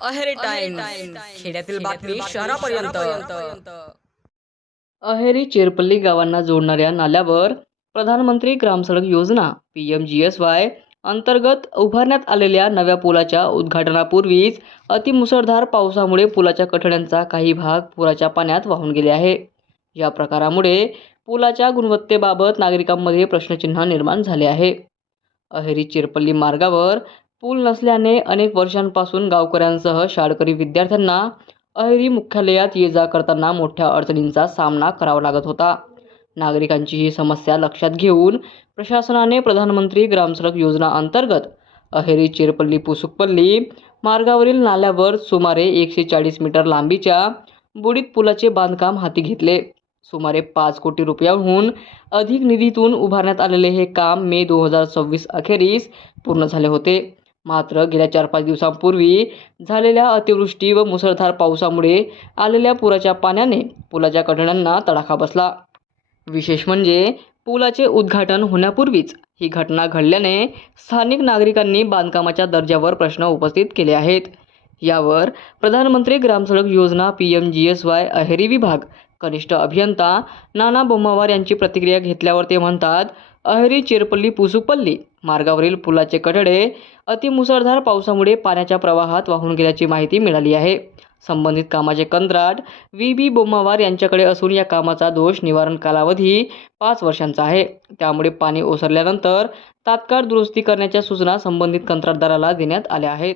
Aheri times खेड्यातील बातमी शहरापर्यंत. अहेरी चेरपल्ली गावांना जोडणाऱ्या नाल्यावर प्रधानमंत्री ग्रामसडक योजना PMGSY अंतर्गत उभारण्यात आलेल्या नव्या पुलाच्या उद्घाटनापूर्वीच अतिमुसळधार पावसामुळे पुलाच्या कठड्यांचा काही भाग पुराच्या पाण्यात वाहून गेले आहे. या प्रकारामुळे पुलाच्या गुणवत्तेबाबत नागरिकांमध्ये प्रश्नचिन्ह निर्माण झाले आहे. अहेरी चेरपल्ली मार्गावर पूल नसल्याने अनेक वर्षांपासून गावकऱ्यांसह शाळकरी विद्यार्थ्यांना अहेरी मुख्यालयात ये जा करताना मोठ्या अडचणींचा सामना करावा लागत होता. नागरिकांची ही समस्या लक्षात घेऊन प्रशासनाने प्रधानमंत्री ग्रामसडक योजना अंतर्गत अहेरी चेरपल्ली पुसुकपल्ली मार्गावरील नाल्यावर सुमारे 140 मीटर लांबीच्या बुडीत पुलाचे बांधकाम हाती घेतले. सुमारे 5 कोटी रुपयांहून अधिक निधीतून उभारण्यात आलेले हे काम मे 2026 अखेरीस पूर्ण झाले होते. मात्र गेल्या 4-5 दिवसांपूर्वी झालेल्या अतिवृष्टी व मुसळधार पावसामुळे आलेल्या पुराच्या पाण्याने पुलाच्या कठड्यांना तडाखा बसला. विशेष म्हणजे पुलाचे उद्घाटन होण्यापूर्वीच ही घटना घडल्याने स्थानिक नागरिकांनी बांधकामाच्या दर्जावर प्रश्न उपस्थित केले आहेत. यावर प्रधानमंत्री ग्रामसडक योजना PMGSY अहेरी विभाग कनिष्ठ अभियंता नाना बोम्मावार यांची प्रतिक्रिया घेतल्यावर ते म्हणतात, अहेरी चेरपल्ली पुसुकपल्ली मार्गावरील पुलाचे कठडे अतिमुसळधार पावसामुळे पाण्याच्या प्रवाहात वाहून गेल्याची माहिती मिळाली आहे. संबंधित कामाचे कंत्राट VB बोम्मावार यांच्याकडे असून या कामाचा दोष निवारण कालावधी 5 वर्षांचा आहे. त्यामुळे पाणी ओसरल्यानंतर तात्काळ दुरुस्ती करण्याच्या सूचना संबंधित कंत्राटदाराला देण्यात आल्या आहेत.